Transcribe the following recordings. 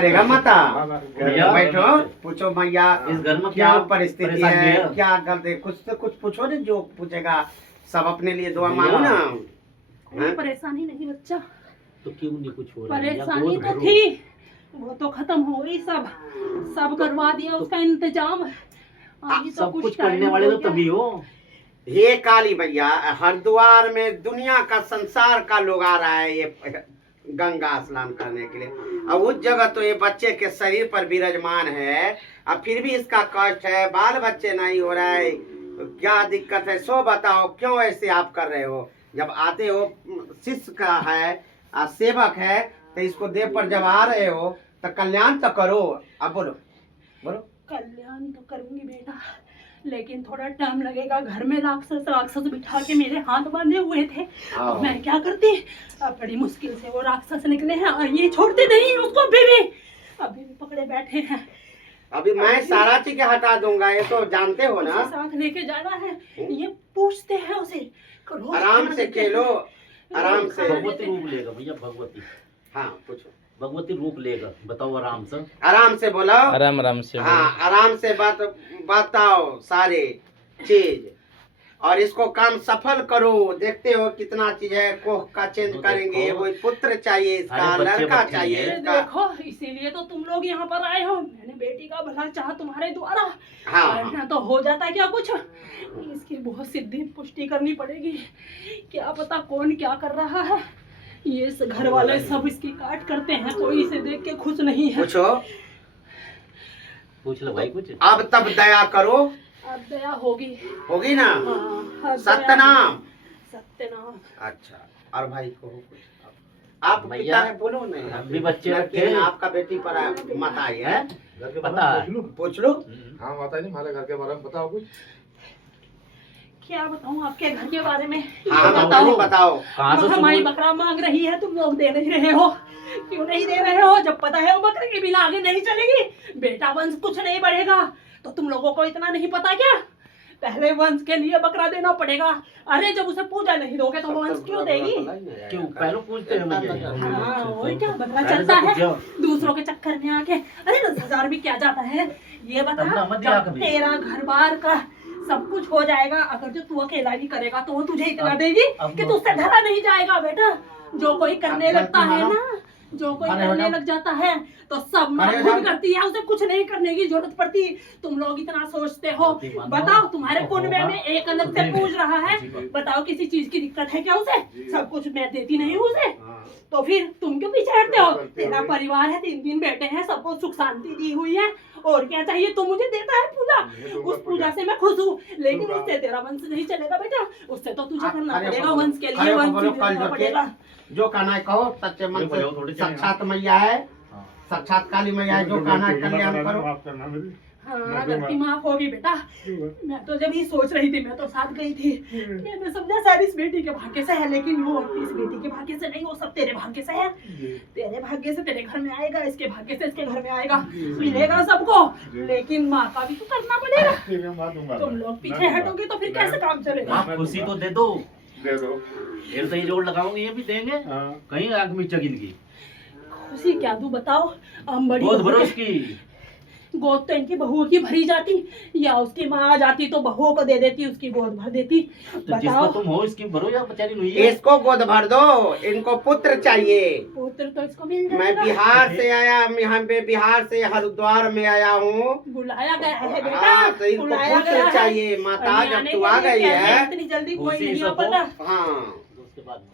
करेगा माता। भैया, बैठो, पूछो मैया इस घर में क्या क्या परिस्थिति परेशानी है, है? क्या कर दे, कुछ तो कुछ पूछो ना, जो पूछेगा सब अपने लिए दुआ मांगो ना। कोई परेशानी नहीं बच्चा, तो क्यों नहीं कुछ हो रहा है? या परेशानी गोद तो भरो। थी, वो तो खत्म हो गई, सब करवा दिया उसका इंतजाम। अभी तो सब कुछ कुछ टाइम करने वाले हो तो गया। तभी हो। ये काली भैया, हरिद्वार में दुनिया का संसार का लोग आ रहा है ये गंगा स्नान करने के लिए। अब उस जगह तो ये बच्चे के शरीर पर विराजमान है, अब फिर भी इसका कष्ट है, बाल बच्चे नहीं हो रहा है, तो क्या दिक्कत है सो बताओ, क्यों ऐसे आप कर रहे हो? जब आते हो शिष्य का है, सेवक है, तो इसको देव पर जब आ रहे हो तो कल्याण तो करो। अब बोलो बोलो। कल्याण तो करूंगी बेटा, लेकिन थोड़ा टाइम लगेगा। घर में राक्षस बिठा के मेरे हाथ बांधे हुए थे, और मैं क्या करती, अब बड़ी मुश्किल से वो राक्षस निकले हैं, और ये छोड़ते नहीं उसको। अभी भी पकड़े बैठे हैं। अभी मैं सारा चीज हटा दूंगा, ये तो जानते हो ना। उसे साथ लेके जाना है, ये पूछते हैं उसे। रोज आराम खाना से देते हैं। खेलो, आराम से। भगवती रूप लेगा भैया, भगवती। हाँ पूछो। भगवती रूप लेगा, बताओ आराम से। आराम से बोलो। आराम से हाँ आराम से बताओ सारे चीज, और इसको काम सफल करो। देखते हो कितना चीज है, कोह का चेंज तो करेंगे, देखो। वो पुत्र चाहिए इसका, अरे बच्चे लड़का बच्चे चाहिए हैं। इसका। देखो, इसीलिए तो तुम लोग यहाँ पर आए हो। मैंने बेटी का भला चाहा तुम्हारे द्वारा, हाँ वरना तो हो जाता क्या कुछ। इसकी बहुत सिद्धि पुष्टि करनी पड़ेगी। क्या पता कौन क्या कर रहा है। ये घर वाले सब इसकी काट करते हैं, कोई इसे देख के खुश नहीं है। पूछो। पूछ लो भाई कुछ। अब तब दया करो, अब दया होगी। होगी ना। हाँ, सत्यनाम। सत्यनाम। अच्छा, और भाई को कुछ आप भैया, पिता है, बोलो नहीं। हम भी बच्चे लड़के रखे। हैं, आपका बेटी पर मत आई है, घर के पता है। बारे में पूछ लो। हाँ माता जी, हमारे घर के बारे में बताओ कुछ। क्या बताऊँ आपके घर के बारे में? हाँ बताओ। बताओ। कहाँ से हमारी शुरू? बकरा मांग रही है, तुम लोग दे नहीं रहे हो। क्यों नहीं दे रहे हो? जब पता है वो बकरे के बिना आगे नहीं चलेगी, बेटा वंश कुछ नहीं बढ़ेगा। तो तुम लोगों को इतना नहीं पता क्या? पहले वंश के लिए बकरा देना पड़ेगा। अरे जब उसे पूजा नहीं दोगे तो वो वंश क्यों देगी? क्यों पहले पूछते हैं भैया? हाँ, वही क्या, बकरा पहले चलता तो है पूछो। दूसरों के चक्कर में आके। अरे 10,000 भी क्या जाता है? ये बता, तब ना मत दिया जब कभी। तेरा घर बार का सब कुछ हो जाएगा, अगर जो तू अकेला नहीं करेगा तो वो तुझे इतना देगी कि तुझसे धरा नहीं जाएगा। बेटा, जो कोई करने लगता है ना, जो कोई करने लग जाता है तो सब मारपीट करती है, उसे कुछ नहीं करने की जरूरत पड़ती। तुम लोग इतना सोचते हो। बताओ, तुम्हारे कुनबे में एक अलग से पूछ रहा है, बताओ किसी चीज की दिक्कत है क्या उसे? सब कुछ मैं देती नहीं हूँ उसे, तो फिर तुम क्यों पीछे हटते हो? तेरा परिवार है, 3 बेटे हैं, सबको सुख शांति दी हुई है, और क्या चाहिए? तू मुझे देता है पूजा, उस पूजा से मैं खुश हूँ, लेकिन उससे तेरा वंश नहीं चलेगा बेटा। उससे तो तुझे करना पड़ेगा, वंश के लिए वंश देना पड़ेगा। जो कहना है कहो, सच्चे मन से। साक्षात मैया है, साक्षात काली मैया है, जो कहना है कल्याण करो। हाँ, गलती माफ होगी बेटा। मैं तो जब ही सोच रही थी, मैं तो साथ गई थी। ये मैं समझा सारी इस बेटी के भाग्य से है, लेकिन वो इस बेटी के भाग्य से नहीं, वो सब तेरे भाग्य से है। तेरे भाग्य से तेरे घर में आएगा, इसके भाग्य से इसके घर में आएगा, मिलेगा सबको, लेकिन माँ का भी तो करना पड़ेगा। तुम लोग पीछे हटोगे तो फिर कैसे काम चलेगा? आप खुशी तो दे दो। दे दो। फिर तो ये जोड़ लगाओगे, ये भी देंगे। कहीं आग में चगिन की खुशी क्या दूं बताओ? हम बड़ी गोद बहू भरो के- उसकी। गोद तो इनकी बहुओं की भरी जाती, या उसकी माँ आ जाती तो बहुओं को दे देती, उसकी गोद भर देती। तो जिसका बताओ, तुम हो इसकी भरो, या बेचारी नहीं है। इसको गोद भर दो, इनको पुत्र चाहिए। पुत्र तो इसको मिल मैं जाएगा। बिहार से आया, यहाँ पे बिहार से हरिद्वार में आया हूँ। बुलाया गया है बेटा, हाँ, तो इनको बुलाया पुत्र गया है। चाहिए। माता और जब आने तू के आ लिए गई कैसे है, इतनी जल्दी कोई उसी नहीं से आ तो- पाता। हाँ तो उसके बाद में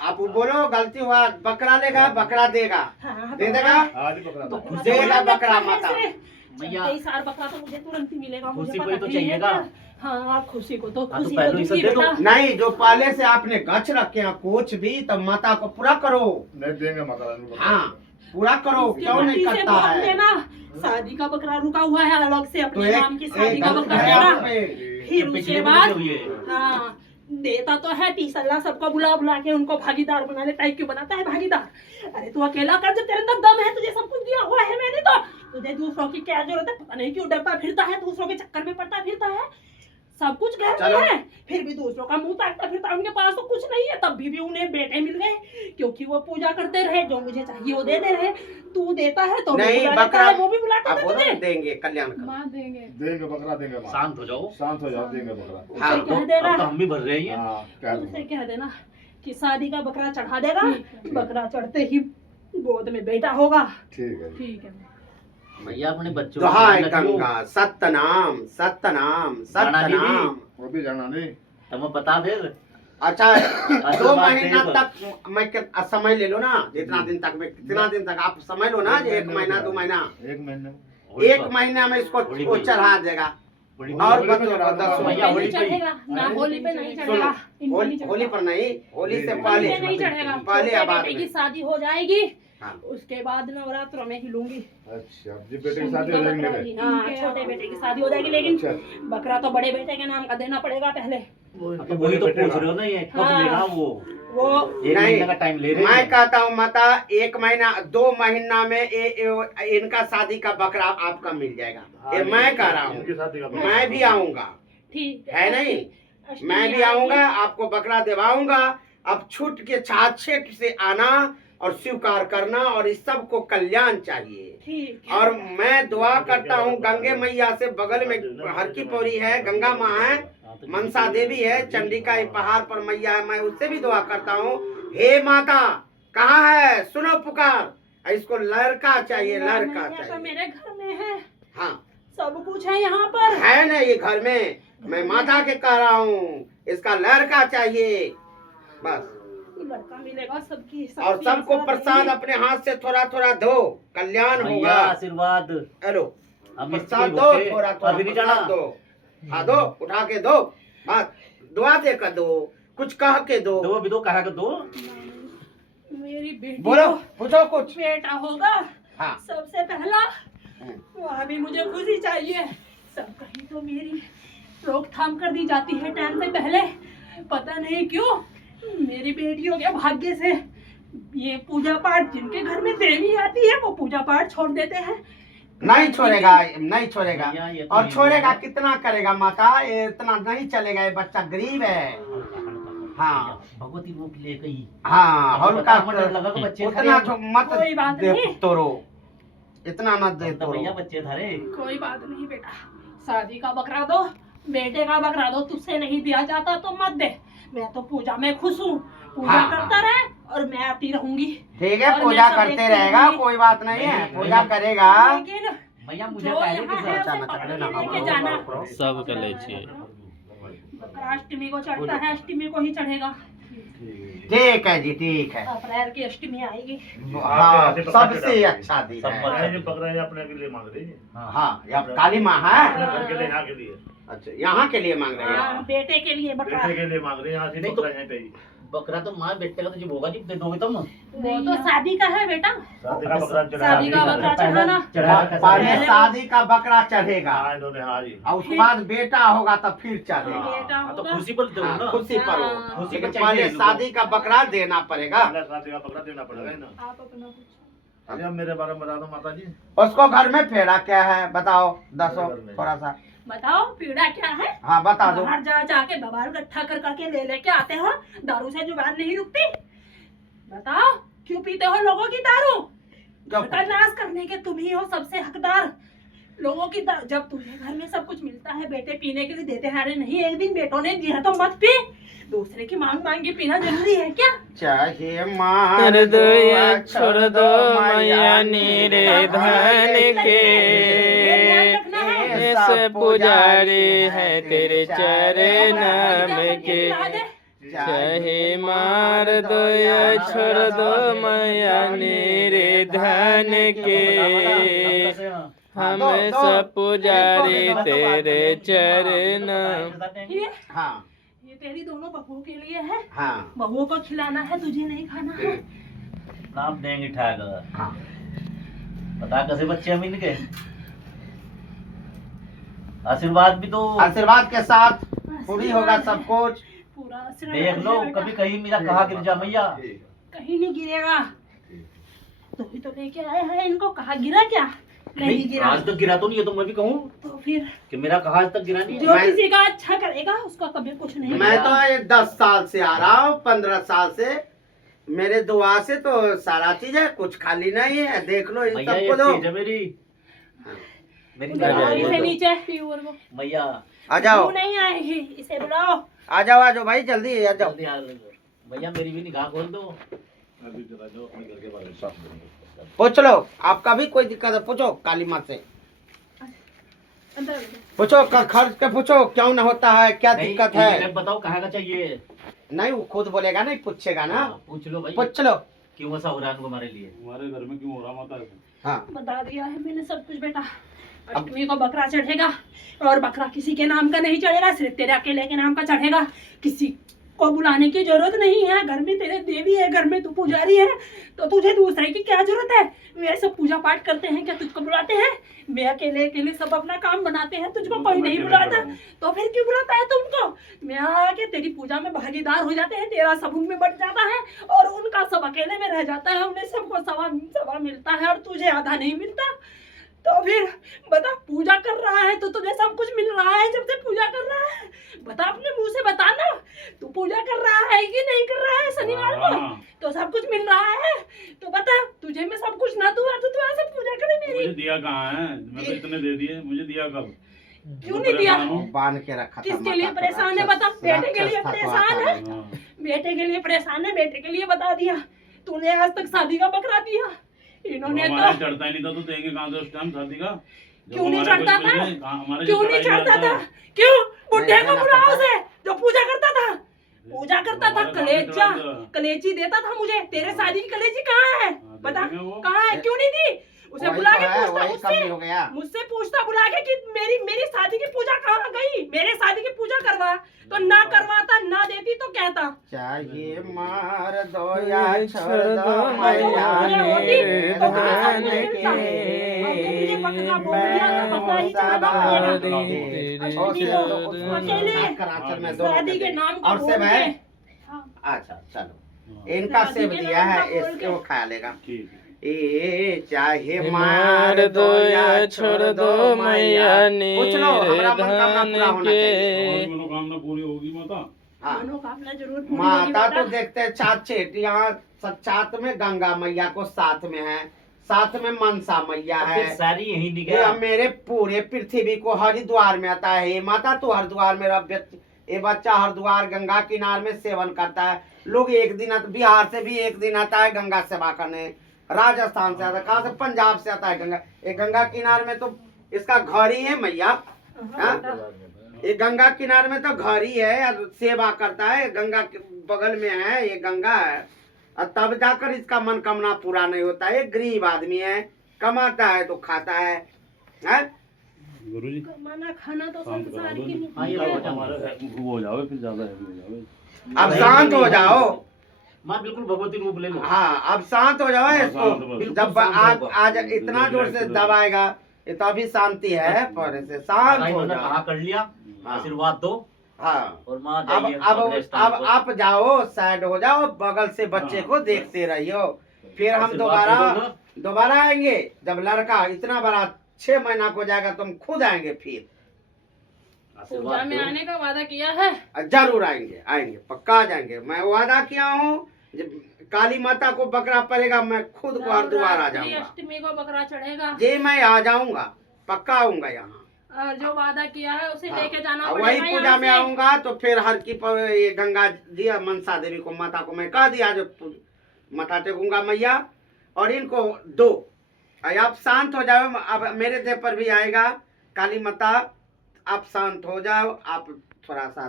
आप बोलो, गलती हुआ, बकरा लेगा, बकरा देगा, हाँ, दे देगा, आज ही पकड़ा दो। बकरा देगा तो बकरा मैंने माता। रखा है इसे। मैया। 23 बकरा तो मुझे तुरंत ही मिलेगा, मुझे खुशी को पता ही तो नहीं है चाहिएगा। क्या। हाँ, खुशी को तो हाँ, तो खुशी पहले को ही दूंगी सब दे दो। बेटा। नहीं, जो पहले से आपने गच रखे हैं कुछ भी, तो माता को पूरा करो। नहीं देंगे माता रानी को। हाँ पूरा करो, इसके क्यों नहीं मट्टी से करता बांध है? देना। शादी का बकरा रुका हुआ है, अलग से तो अपने नाम की शादी एक का गलत बकरा है देना। आप पे। फिर पिछले उसके महीने बाद से हुई है। हाँ, देता तो है 30 अल्लाह, सबको बुला बुला के उनको भागीदार बनाने टाइप क्यों बनाता है भागीदार? अरे तू अकेला कर, जब तेरे अंदर दम है, तुझे सब कुछ दिया हुआ है मैंने, तो तुझे दूसरों की क्या जरूरत है? पता नहीं क्यों डरता फिरता है, दूसरों के चक्कर में पड़ता फिरता है। सब कुछ घर चलो। में है, फिर भी दूसरों का मुंह ताकता फिरता, उनके पास तो कुछ नहीं है, तब भी उन्हें बेटे मिल गए, क्योंकि वो पूजा करते रहे, जो मुझे चाहिए वो देते रहे। तू देता है तो नहीं, बुला लेता बकरा- है, वो भी बुलाता आप है बोलो तुझे। देंगे कल्याण कर। माँ देंगे, देंगे बकरा देंगे माँ। शांत हो जाओ। शांत हो जाओ, देंगे बकरा। हाँ, उसे कह देना, अब तो हम भी भर रहे हैं। हाँ क्या उसे कह देना कि शादी का बकरा चढ़ा देगा, बकरा चढ़ते ही गोद में बेटा होगा। ठीक है। ठीक है। भैया अपने बच्चों दुहाई ध्यान रखियो। गंगा सतनाम सतनाम राणा दीदी। सतनाम। वो भी जाना नहीं। तुम्हें पता फिर अच्छा 2 बात महीना देख। तक मैं समय ले लो ना, जितना दिन तक मैं कितना दिन तक आप समझ लो ना, 1 महीना 2 महीना, 1 महीने। 1 महीना में इसको होली वो पे। चढ़ा देगा। बड़ी और होली पे बच्चों चढ़ा को देगा। 10 भैया, नहीं होली पे ही। चढ़ेगा ना, होली पे नहीं सुनो, चढ़ेगा, इनको नहीं होली चढ़ेगा। पर नहीं, होली से होली पहले होली पे नहीं चढ़ेगा, पहले छोटे आबाद बेटे की में। शादी हो जाएगी, हाँ। उसके बाद नवरात्रों में हिलूंगी। अच्छा जी, बेटे की शादी हो जाएगी मेरे। हाँ, छोटे बेटे की शादी हो जाएगी, लेकिन अच्छा। बकरा तो बड़े बेटे के नाम का देना पड़ेगा पहले। तो वही तो पूछ रहे हो ना, ये कब हाँ। लेगा वो? वो 1 नहीं, महीने का टाइम ले रहे मैं हैं। कहता हूँ माता 1 महीना 2 महीना में इनका शादी का बकरा आपका मिल जाएगा, ये मैं कह रहा इनकी हूँ। शादी का मैं भी आऊंगा, ठीक है नहीं, अष्टमी मैं भी आएगी। आऊंगा, आपको बकरा दिवाऊंगा। अब छूट के छाछेट से आना और स्वीकार करना, और इस सब को कल्याण चाहिए। ठीक है। और मैं दुआ करता हूँ गंगे मैया से, बगल में हर की पौड़ी है, गंगा माँ है, मनसा देवी है, चंडिका ये पहाड़ पर मैया है, मैं उससे भी दुआ करता हूँ, हे माता कहाँ है, सुनो पुकार, इसको लड़का चाहिए, लड़का मैया तो चाहिए। मेरे घर में है, हाँ सब कुछ है यहाँ पर। है ना ये घर में, मैं माता के कह रहा हूँ, इसका लड़का चाहिए बस। लड़का मिलेगा सबकी और सबको प्रसाद अपने हाथ से थोड़ा थोड़ा दो, कल्याण भैया होगा। आशीर्वाद। हेलो, हम प्रसाद इसके दो, भूखे, थोड़ा थोड़ा अभी नहीं प्रसाद जाना। दो। हाँ दो, उठा के दो, बस दुआ दे कर दो, कुछ कह के दो। दो भी दो, कहा के दो। मेरी बेटी बोलो, को पूछो कुछ। बेटा होगा हाँ। सबसे पहला, वहाँ भी मुझे खुशी चाहिए। सब कहीं तो मेरी रोकथाम कर दी जाती है टाइम से पहले, पता नहीं क्यों। मेरी बेटियों के भाग्य से ये पूजा पाठ, जिनके घर में देवी आती है वो पूजा पाठ छोड़ देते हैं। नहीं छोड़ेगा, नहीं छोड़ेगा। भैया, ये तो और नहीं छोड़ेगा है। कितना करेगा माता, ये इतना नहीं चलेगा, ये बच्चा गरीब है। हाँ। भगवती रूप ले गई। हाँ, हमको हल्का पता मत लगा कि बच्चे उतना खड़े जो हैं। मत कोई बात दे नहीं। तोड़ो, इतना मत दे तो भैया तोड़ो। बच्चे धरे। कोई बात नहीं बेटा, शादी का बकरा दो, बेटे का बकरा दो, तुझसे नहीं दिया जाता तो मत दे। मैं तो पूजा में खुश हूँ, पूजा हाँ, करता रहे और मैं आती रहूंगी। ठीक है, और पूजा मैं सब करते देखती रहेगा, रहूंगी। कोई बात नहीं है, नहीं, पूजा नहीं। करेगा। लेकिन भैया मुझे जो पहले यहाँ भी है सोचा उसे ना पकड़ चकले के ना लेके हम जाना। सब कर ले छिए। बकरा अष्टमी को चढ़ता है, अष्टमी को ही चढ़ेगा। ठीक है जी, ठीक है। अप्रैल की अष्टमी आएगी। हाँ, सबसे अच्छा दिन सब है। जो पकड़ा है अपने के लिए मांग रही है। हाँ, या काली माँ है। अपने घर के लिए, यहाँ के लिए। अच्छा, यहाँ के लिए मांग रहे हाँ, हैं। बेटे के लिए बकरा। बेटे के लिए मांग रही है, यहाँ से नहीं तो- पकड़ा यहीं पे ही। बकरा तो माँ बेटे का तो जब होगा जब दे दोगे तुम। वो तो शादी का है बेटा, शादी का बकरा चढ़ाया। शादी का बकरा चढ़ाना। पहले शादी का बकरा चढ़ेगा हाँ, इन्होंने हाँ जी। और उसके बाद बेटा होगा तब फिर चढ़ेगा। बेटा हाँ, तो होगा। खुशी पर दो हाँ, ना। खुशी पर हो। हाँ। खुशी लेकिन पर चाहिए पहले इनको। शादी का बकरा देना पड़ेगा। पहले शादी का बकरा देना पड़ेगा ना। आप अपना कुछ अरे अब मेरे बारे में बता दो माता जी। उसको घर में फेरा क्या है बताओ, दसो घर में। थोड़ा सा। बताओ पीड़ा क्या है। हाँ बता दो। बाहर जा जाके बवाल इकट्ठा कर करके ले लेके आते हो, दारू से जुबान नहीं रुकती। बताओ क्यों पीते हो लोगों की दारू? घर का नाश करने के तुम ही हो सबसे हकदार। लोगों की जब तुम्हें घर में सब कुछ मिलता है, बेटे पीने के लिए देते हैं। अरे नहीं, एक दिन बेटों ने दिया तो मत पी, दूसरे की मांग मांग के पीना जरूरी है क्या? चाहे मार कर दो दो या छोड़ दो मैया नीरे धन के, ऐसे पुजारी है तेरे चरण के। चाहे मार दो या छोड़ दो मैया नीरे धन के, हम सब पुजारी तेरे चरण। हाँ ये तेरी दोनों बहुओं के लिए है, हाँ बहुओं को खिलाना है, तुझे नहीं खाना है। नाम देंगे ठाक। हाँ। बता कैसे बच्चे हम इनके। आशीर्वाद भी तो आशीर्वाद के साथ पूरी होगा सब कुछ। पूरा आशीर्वाद देख लो, है बेटा। कभी कहीं मेरा कहा गिर जा मैया। कहीं नहीं गिरेगा, तभी तो लेके आए हैं इनको। कहा गिरा क्या? नहीं गिरा आज तक गिरा तो नहीं है, तो मैं भी कहूँ तो फिर कि मेरा कहा आज तक गिरा नहीं है। जो मैं- किसी का अच्छा करेगा उसका कभी कुछ नहीं मैं होगा। तो ये 10 साल से आ रहा हूँ, 15 साल से। मेरे दुआ से तो सारा चीज है, कुछ खाली नहीं है। देख लो इन भैया सबको एक दो। चीज है मेरी उधर गाड़ी से नीचे प्योर वो भैया आ जाओ, वो नहीं आएगी, इसे बुलाओ। आ जाओ भाई, जल्दी आ जाओ। जल्दी आ लो। भैया मेरी भी निगाह खोल दो। अभी जरा जो अपने घर के बारे में साफ करेंगे। पूछ लो, आपका भी कोई दिक्कत है पूछो काली माँ से। अंदर आ जाओ। पूछो खर्च के पूछो, क्यों ना होता है, क्या नहीं, दिक्कत नहीं, है। बताओ कहाँ का चाहिए। नहीं वो खुद बोलेगा, नहीं पूछेगा ना। हाँ, पूछ लो भाई, पूछ लो। क्यों ऐसा हो रहा है उनको हमारे लिए। हमारे घर में क्यों हो रहा माता है? हाँ बता दिया है मैंने सब कुछ बेटा। अष्टमी को बकरा चढ़ेगा और बकरा किसी के नाम का नहीं चढ़ेगा, सिर्फ तेरे अकेले के नाम का चढ़ेगा। किसी को बुलाने की जरूरत नहीं है। घर में तेरे देवी है, घर में तू पुजारी है, तो तुझे दूसरे की क्या जरूरत है। वे सब पूजा पाठ करते हैं, क्या तुझको बुलाते हैं? मैं अकेले सब अपना काम बनाते हैं, तुझको कोई नहीं बुलाता। तो फिर क्यों बुलाता है तुमको? मैं आके तेरी पूजा में भागीदार हो जाते हैं, तेरा सब उनमें बट जाता है और उनका सब अकेले में रह जाता है। उन्हें सबको सवा मिलता है और तुझे आधा नहीं मिलता। तो फिर बता, पूजा कर रहा है तो तुझे सब कुछ मिल रहा है। जब से पूजा कर रहा है बता, अपने मुंह से बता ना, तू पूजा कर रहा है कि नहीं कर रहा है शनिवार को? तो सब कुछ मिल रहा है तो बता, तुझे मैं सब कुछ ना दूँ तो तू ऐसे पूजा करे मेरी? मुझे दिया कहाँ है? मैं तो इतने दे दिए, मुझे दिया कब? क्यों नहीं दिया? बांध के रखा था। किसके लिए माता को, परेशान है राक्षस- बता? बेटे के लिए राक्षस था तो परेशान आता है? नहीं। हाँ। बेटे के लिए परेशान है, बेटे के लिए बता दिया। तूने आज तक शादी का बकरा दिया, इन्होंने हमारे तो चढ़ता ही नहीं था तो देंगे कहाँ से उस टाइम शादी का? जब क्यों नहीं हमारे चढ़ता कुछ था? मिले, हमारे क्यों जो नहीं चढ़ाई चढ़ता जाता था? है। क्यों? बुढ़े नहीं को देना बुलाओ पड़ता। उसे जो पूजा करता था। पूजा करता था, हमारे गाँव में कलेजा चढ़ाता था। कलेजी देता था मुझे। तेरे शादी की कलेजी कहाँ है? हाँ, बता देखेंगे वो। कहाँ है? क्यों नहीं दी? उसे वही बुला तो के है, पूछता वही कमी हो गया। मुझसे पूछता बुला के कि मेरी शादी की पूजा कहाँ गई? मेरे शादी की पूजा करवा, तो ना करवाता, ना देती तो कहता। चाहिए मार दो या छोड़ दो अगर मैया पूजा होती मेरे तो मुझे सब धन कुछ मिलता। के। अब तो मुझे बकरा बोल दिया तो बकरा ही चढ़ाना पड़ेगा। अष्टमी को अकेले कराचल में दोनों शादी के नाम को और बोल सेब है? के। हाँ, अच्छा चलो, इनका शादी सेब के दिया नाम है, का बोल इसके के। वो खा लेगा। ठीक है। ए चाहे मार मार दो या छोड़ दो मैया पूछ लो, हमारा मनोकामना निर्धन पूरा होना चाहिए। के। और मनोकामना पूरी होगी माता? हाँ मनोकामना जरूर पूरी होगी माता बेटा। तो देखते हैं छात छेट, यहाँ साथ में गंगा मैया को साथ में है, साथ में मनसा मैया फिर है। सारी यही ये निगाह। मेरे पूरे पृथ्वी को हरिद्वार में आता है। ये माता तो हरिद्वार में ये बच्चा हरिद्वार गंगा किनारे में सेवन करता है। लोग एक दिन बिहार से भी एक दिन आता है गंगा सेवा करने, राजस्थान से आता है, कहाँ से, पंजाब से आता है गंगा। ये गंगा किनारे में तो इसका घर ही है मैया। हाँ? ये गंगा किनारे में तो घर ही है और सेवा करता है। गंगा के बगल में है, ये गंगा है, और तब जाकर इसका मनोकामना पूरा नहीं होता है। ये गरीब आदमी है, कमाता है तो खाता है, हैं? गुरुजी कमाना खाना तो शांत संसार करा की दो। हाँ, ये नीति है। हो जाओ। हमारे वो हो जाओगे, फिर ज्यादा हैवी हो जाओगे। अब शांत हो जाओ। माँ बिल्कुल भगवती रूप ले लो। हाँ अब शांत हो जाओ। हाँ, शांत इसको बस। जब आज इतना जोर से दबाएगा ये तो अभी शांति है, पर इसे शांत हो इन्होंने जाओ। कहा कर लिया, हाँ। आशीर्वाद दो हाँ और माँ अब जाइए अब अपने स्थान अब पर। आप जाओ, साइड हो जाओ, बगल से बच्चे को देखते रहियो। फिर हम दोबारा आएंगे जब लड़का इतना बड़ा 6 महीना को जाएगा, तुम खुद आएंगे। फिर पूजा आशीर्वाद में दो। आने का वादा किया है। जरूर आएंगे, पक्का आ जाएंगे। मैं वादा किया हूँ, जब काली माता को बकरा पड़ेगा मैं खुद को हरिद्वार आ नवरात्रि जाऊंगा। अष्टमी को बकरा चढ़ेगा जी मैं आ जाऊंगा, पक्का आऊंगा यहाँ। और जो वादा किया है उसे हाँ, लेके जाना वही पड़ेगा पूजा यहाँ में से। आऊंगा तो फिर हर की ये गंगा जी मनसा देवी को, माता को मैं कह दिया जो माथा टेकूंगा मैया, और इनको दो। आप शांत हो जाओ। अब मेरे देह पर भी आएगा काली माता, आप शांत हो जाओ। आप थोड़ा सा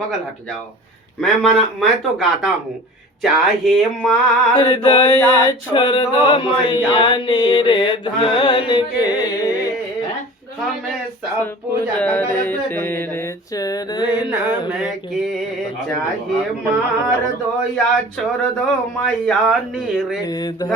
बगल हट जाओ। मैं तो गाता हूँ, चाहे मार दो या छोड़ दो मैया निर्धन के, हमें सब पूजा तेरे चरण में के। चाहे मार दो या छोड़ दो मैया निर्धन